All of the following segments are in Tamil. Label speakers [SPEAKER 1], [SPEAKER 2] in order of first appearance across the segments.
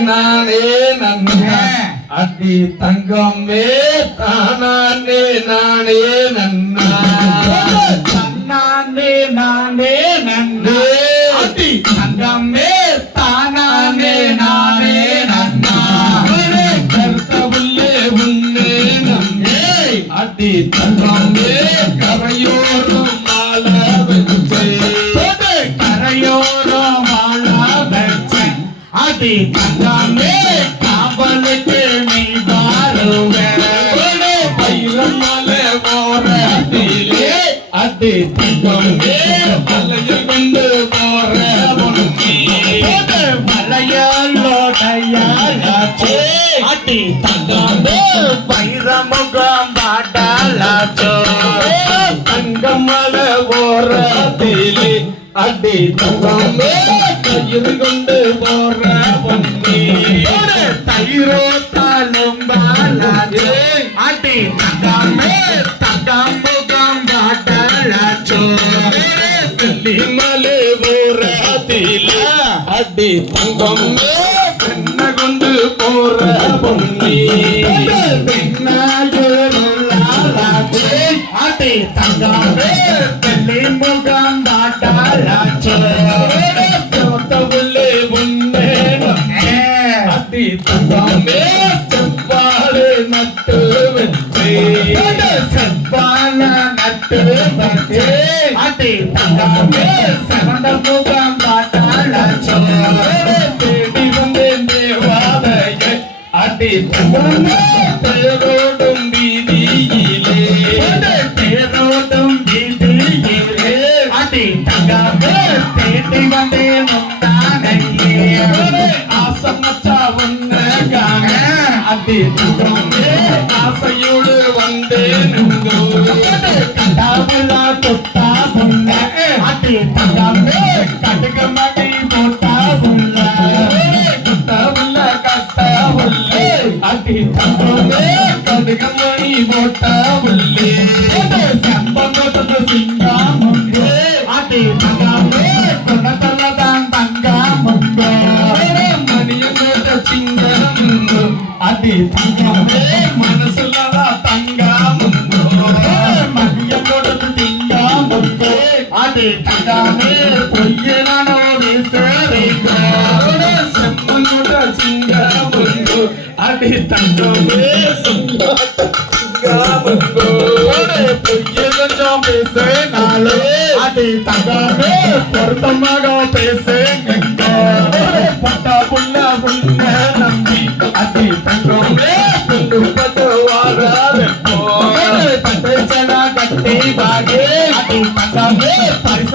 [SPEAKER 1] நானே நன்னா அடி தங்கமே தானே நானே நன்னா.
[SPEAKER 2] தன்னானே நானே அடி தங்கமே
[SPEAKER 1] மலையில் கொண்டு போற பொன்னி
[SPEAKER 2] மலையாளோடையாச்சே அடி தங்காமே வைரமுகம் பாட்டாளாச்சோ
[SPEAKER 1] தங்கமலை அடி தங்கமே கையில் கொண்டு போற பொன்னி
[SPEAKER 2] அடி தங்காமே
[SPEAKER 1] மலை போறதிலே அடி தங்கமே பெண்ண கொண்டு போற பொன்னி.
[SPEAKER 2] அடி தங்காமே வெள்ளி முகம்
[SPEAKER 1] உன்னே அடி தங்கமே
[SPEAKER 2] அடி தங்காமே முகம் பாட்டாளாச்சோ
[SPEAKER 1] தேடி வந்தேன் தேவாலய அடி தேரோடும் வீதியிலே
[SPEAKER 2] தேரோட்டம் வீதியிலே அடி தங்காமே தேடி வந்தேன் உண்டானையே
[SPEAKER 1] ஆசமச்சா ஒன்ன அடி ஆசையோடு வந்தேன்
[SPEAKER 2] கண்டாவுலா தங்காமே கடுக மடி போட்டா புள்ள
[SPEAKER 1] கட்டவுள்ள கட்டவுள்ளே அடி தங்கமே கடுகமணி போட்டவுள்ளே
[SPEAKER 2] சம்பந்தோட்டத்து சிங்காமுண்டு அடி தங்காமே குணத்தலதான் தங்காமுண்டு
[SPEAKER 1] மணியமேட்ட சிங்கம்
[SPEAKER 2] அடி தங்காமே
[SPEAKER 1] மனசுலதா தங்காமுண்டோ
[SPEAKER 2] மதியத்தோட்டத்து திங்காமுண்டு தங்காமே
[SPEAKER 1] செம்மனோட சிங்கமுண்டோ அடி தங்கமே சொல்லாட்ட சிங்கமுண்டோ பொய்ய கொஞ்சம் பேசினாலே
[SPEAKER 2] அடி தங்காமே பொருத்தமாக பேசுங்க
[SPEAKER 1] பட்டா புள்ள புள்ள நம்பி அடி தங்கமே கொண்டு பட்டு வாராதோ
[SPEAKER 2] பட்டேச்சனா கட்டி பாகே அடி தங்காமே பரிச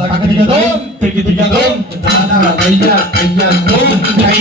[SPEAKER 1] தகதிகதோம் திகிதிகதோம் தானா கையா கையா தோம் கை